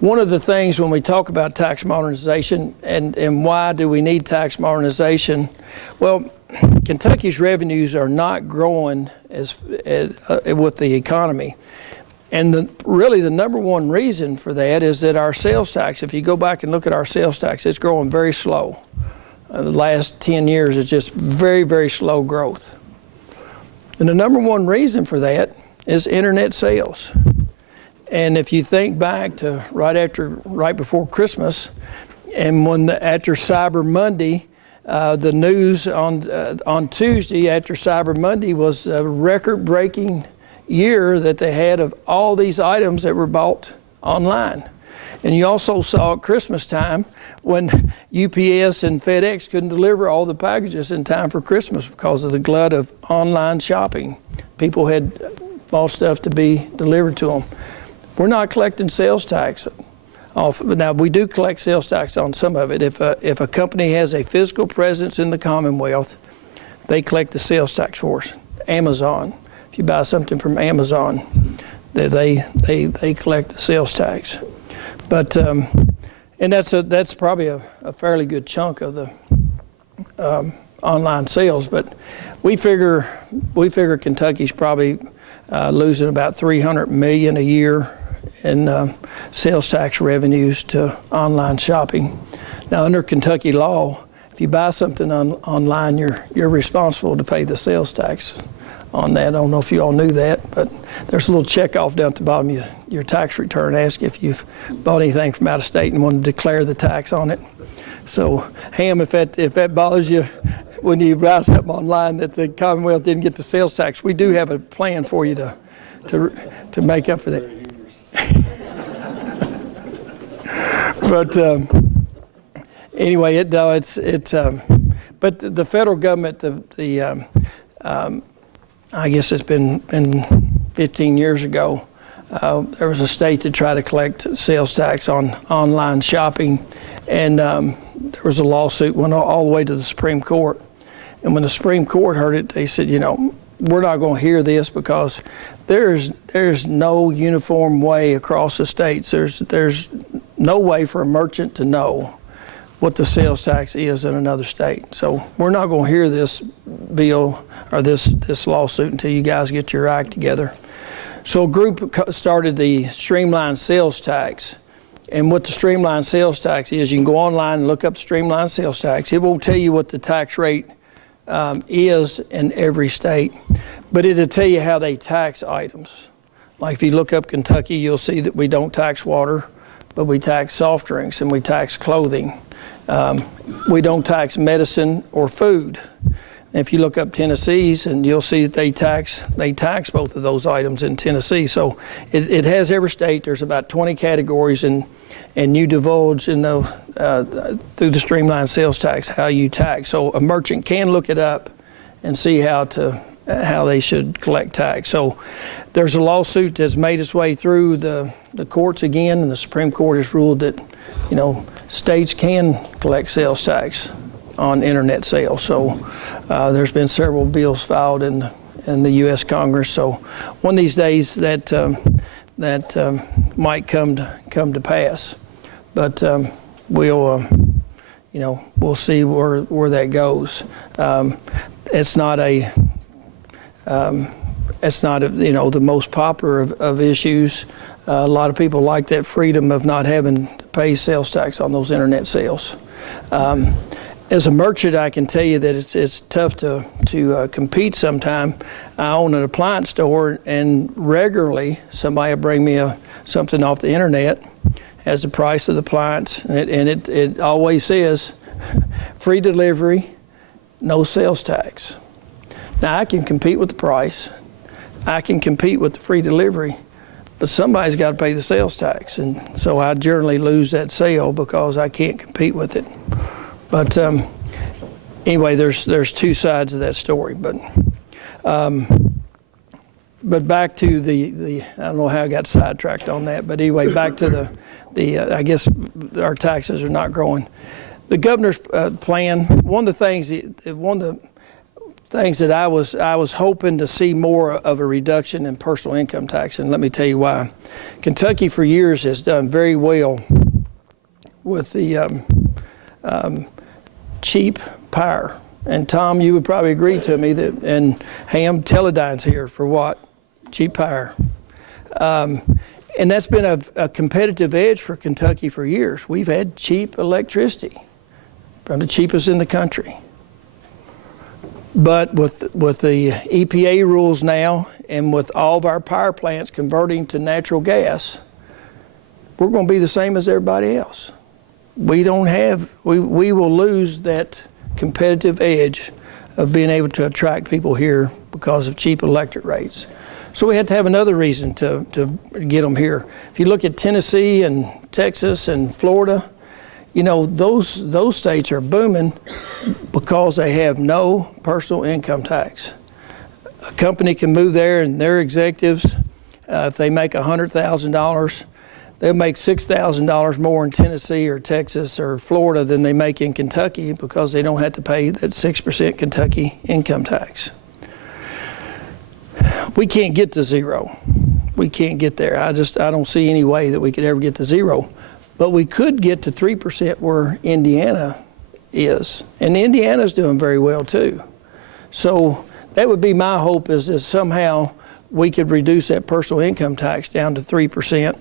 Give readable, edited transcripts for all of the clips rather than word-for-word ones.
One of the things when we talk about tax modernization and why do we need tax modernization, well, Kentucky's revenues are not growing with the economy. And really the number one reason for that is that our sales tax, if you go back and look at our sales tax, it's growing very slow. The last 10 years is just very, very slow growth. And the number one reason for that is internet sales. And if you think back to right before Christmas, and after Cyber Monday, the news on Tuesday after Cyber Monday was a record-breaking year that they had of all these items that were bought online. And you also saw at Christmas time when UPS and FedEx couldn't deliver all the packages in time for Christmas because of the glut of online shopping. People had bought stuff to be delivered to them. We're not collecting sales tax off. Now, we do collect sales tax on some of it. If a company has a physical presence in the Commonwealth, they collect the sales tax for us. Amazon, if you buy something from Amazon, they collect the sales tax. But and that's probably a fairly good chunk of the online sales. But we figure Kentucky's probably losing about $300 million a year in sales tax revenues to online shopping. Now, under Kentucky law, if you buy something online, you're responsible to pay the sales tax on that. I don't know if you all knew that, but there's a little check off down at the bottom of your tax return, ask if you've bought anything from out of state and want to declare the tax on it. So, Ham, if that bothers you when you buy something online that the Commonwealth didn't get the sales tax, we do have a plan for you to make up for that. But anyway, but the federal government, I guess it's been 15 years ago, there was a state to try to collect sales tax on online shopping, and there was a lawsuit went all the way to the Supreme Court. And when the Supreme Court heard it, they said, we're not going to hear this because there's no uniform way across the states. There's no way for a merchant to know what the sales tax is in another state. So we're not going to hear this bill or this lawsuit until you guys get your act together. So a group started the streamlined sales tax. And what the streamlined sales tax is, you can go online and look up the streamlined sales tax. It won't tell you what the tax rate is in every state, but it'll tell you how they tax items. Like if you look up Kentucky, you'll see that we don't tax water, but we tax soft drinks and we tax clothing. We don't tax medicine or food. And if you look up Tennessee's, and you'll see that they tax both of those items in Tennessee. So it has every state. There's about 20 categories, and you divulge through the streamlined sales tax how you tax. So a merchant can look it up and see how they should collect tax. So there's a lawsuit that's made its way through the courts again, and the Supreme Court has ruled that states can collect sales tax on internet sales. So there's been several bills filed in the U.S. Congress. So one of these days that might come to pass, but we'll see where that goes. It's not the most popular of issues. A lot of people like that freedom of not having to pay sales tax on those internet sales. As a merchant, I can tell you that it's tough to compete sometime. I own an appliance store, and regularly somebody will bring me something off the internet as the price of the appliance, and it always says free delivery, no sales tax. Now, I can compete with the price. I can compete with the free delivery, but somebody's got to pay the sales tax, and so I generally lose that sale because I can't compete with it. But anyway, there's two sides of that story. But back to the I don't know how I got sidetracked on that. But anyway, back to the I guess our taxes are not growing. The governor's plan. One of the things, things that I was hoping to see more of a reduction in personal income tax, and let me tell you why. Kentucky for years has done very well with the cheap power. And Tom, you would probably agree to me that, and Ham, Teledyne's here for what? Cheap power. And that's been a competitive edge for Kentucky for years. We've had cheap electricity, from the cheapest in the country. But with the EPA rules now, and with all of our power plants converting to natural gas, we're going to be the same as everybody else. We will lose that competitive edge of being able to attract people here because of cheap electric rates. So we had to have another reason to get them here. If you look at Tennessee and Texas and Florida, you know, those states are booming because they have no personal income tax. A company can move there and their executives, if they make $100,000, they'll make $6,000 more in Tennessee or Texas or Florida than they make in Kentucky because they don't have to pay that 6% Kentucky income tax. We can't get to zero. We can't get there. I don't see any way that we could ever get to zero. But we could get to 3% where Indiana is. And Indiana's doing very well too. So that would be my hope, is that somehow we could reduce that personal income tax down to 3%.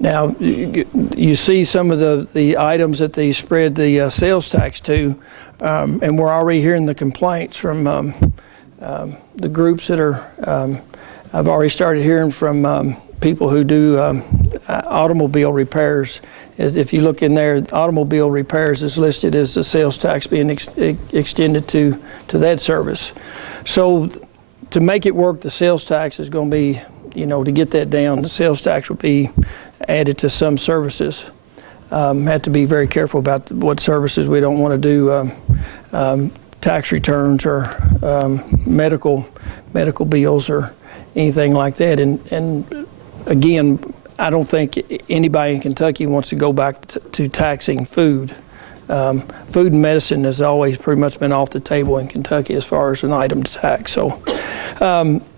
Now, you see some of the items that they spread the sales tax to, and we're already hearing the complaints from the groups that are, I've already started hearing from people who do automobile repairs. If you look in there, automobile repairs is listed as the sales tax being extended to that service. So to make it work, the sales tax is going to be, you know, to get that down, the sales tax would be added to some services. Have to be very careful about what services we don't want to do, tax returns or medical bills or anything like that. And again, I don't think anybody in Kentucky wants to go back to taxing food. Food and medicine has always pretty much been off the table in Kentucky as far as an item to tax. So,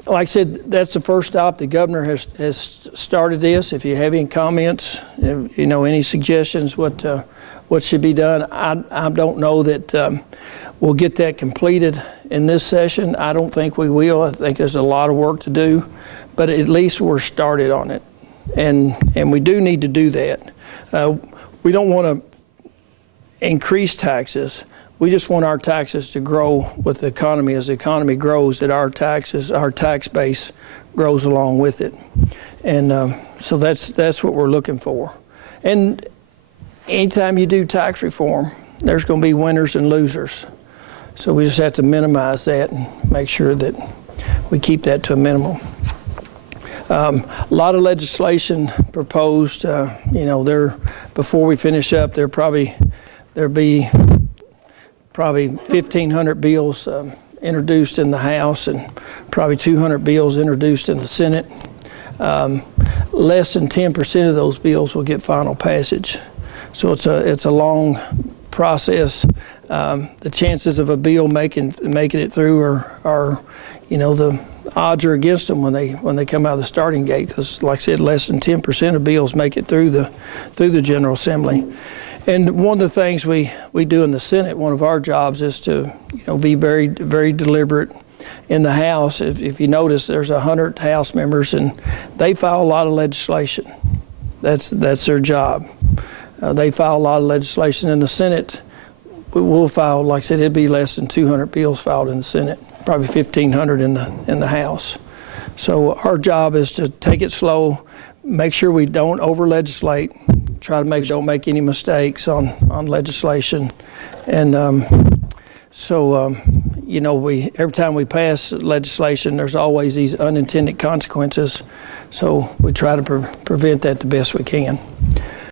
like I said, that's the first stop. The governor has started this. If you have any comments, you know, any suggestions, what should be done, I don't know that we'll get that completed in this session. I don't think we will. I think there's a lot of work to do, but at least we're started on it, and we do need to do that. We don't want to increase taxes. We just want our taxes to grow with the economy. As the economy grows, that our tax base grows along with it. And so that's what we're looking for. And anytime you do tax reform, there's going to be winners and losers. So we just have to minimize that and make sure that we keep that to a minimum. A lot of legislation proposed. You know, before we finish up, there'll be probably 1,500 bills introduced in the House and probably 200 bills introduced in the Senate. Less than 10% of those bills will get final passage. So it's a long process. The chances of a bill making it through are, you know, the odds are against them when they come out of the starting gate, because, like I said, less than 10% of bills make it through the General Assembly. And one of the things we do in the Senate, one of our jobs is to, you know, be very, very deliberate. In the House, if you notice, there's 100 House members, and they file a lot of legislation. That's their job. They file a lot of legislation. In the Senate, we'll file, like I said, it'd be less than 200 bills filed in the Senate, probably 1,500 in the House. So our job is to take it slow, make sure we don't over-legislate, try to don't make any mistakes on legislation. And you know, every time we pass legislation, there's always these unintended consequences. So we try to prevent that the best we can.